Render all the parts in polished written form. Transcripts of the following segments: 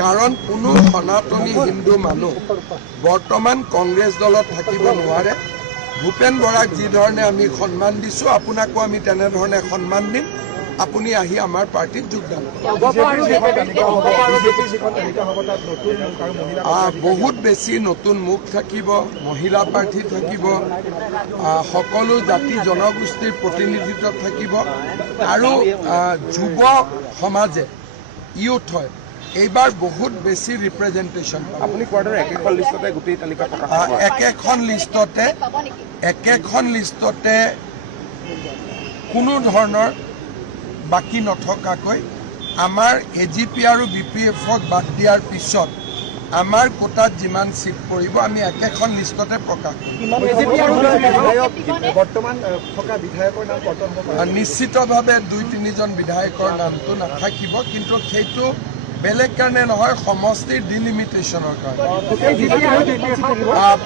কাৰণ কোনো সনাতনী হিন্দু মানুহ বৰ্তমান কংগ্ৰেছ দলত থাকিব নোৱাৰে। ভূপেন বৰাক যি ধৰণে আমি সন্মান দিছোঁ, আপোনাকো আমি তেনেধৰণে সন্মান দিম। আপুনি আহি আমাৰ পাৰ্টিত যোগদান কৰক। বহুত বেছি নতুন মুখ থাকিব, মহিলা প্ৰাৰ্থী থাকিব, সকলো জাতি জনগোষ্ঠীৰ প্ৰতিনিধিত্ব থাকিব আৰু যুৱ সমাজে ইউথ হয় এইবাৰ বহুত বেছি ৰিপ্ৰেজেণ্টেশ্যন। আপুনি কোৱাৰ একেখন লিষ্টতে গোটেই তালিকা প্ৰকাশ কৰিব? একেখন লিষ্টতে কোনো ধৰণৰ বাকী নথকাকৈ আমাৰ AGP আৰু BPF-ক বাদ দিয়াৰ পিছত আমাৰ কোটাত যিমান চিট পৰিব আমি একেখন লিষ্টতে প্ৰকাশ কৰিম। নিশ্চিতভাৱে 2-3জন বিধায়কৰ নামটো নাথাকিব, কিন্তু সেইটো বেলেগ কাৰণে নহয়, সমষ্টিৰ ডিলিমিটেশ্যনৰ কাৰণে।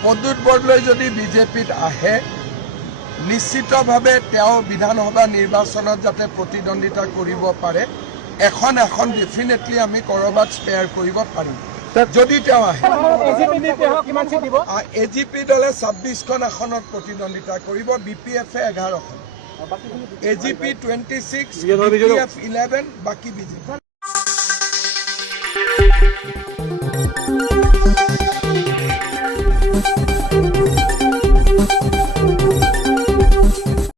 প্ৰদ্যুৎ বৰদলৈ যদি বিজেপিত আহে, নিশ্চিতভাৱে তেওঁ বিধানসভা নিৰ্বাচনত যাতে প্ৰতিদ্বন্দ্বিতা কৰিব পাৰে, এখন ডেফিনেটলি আমি ক'ৰবাত স্পেয়াৰ কৰিব পাৰিম যদি তেওঁ আহে। AGP দলে 26খন আসনত প্ৰতিদ্বন্দ্বিতা কৰিব, BPF-এ 11খন, AGP 26, BPF 11, বাকী বিজেপি।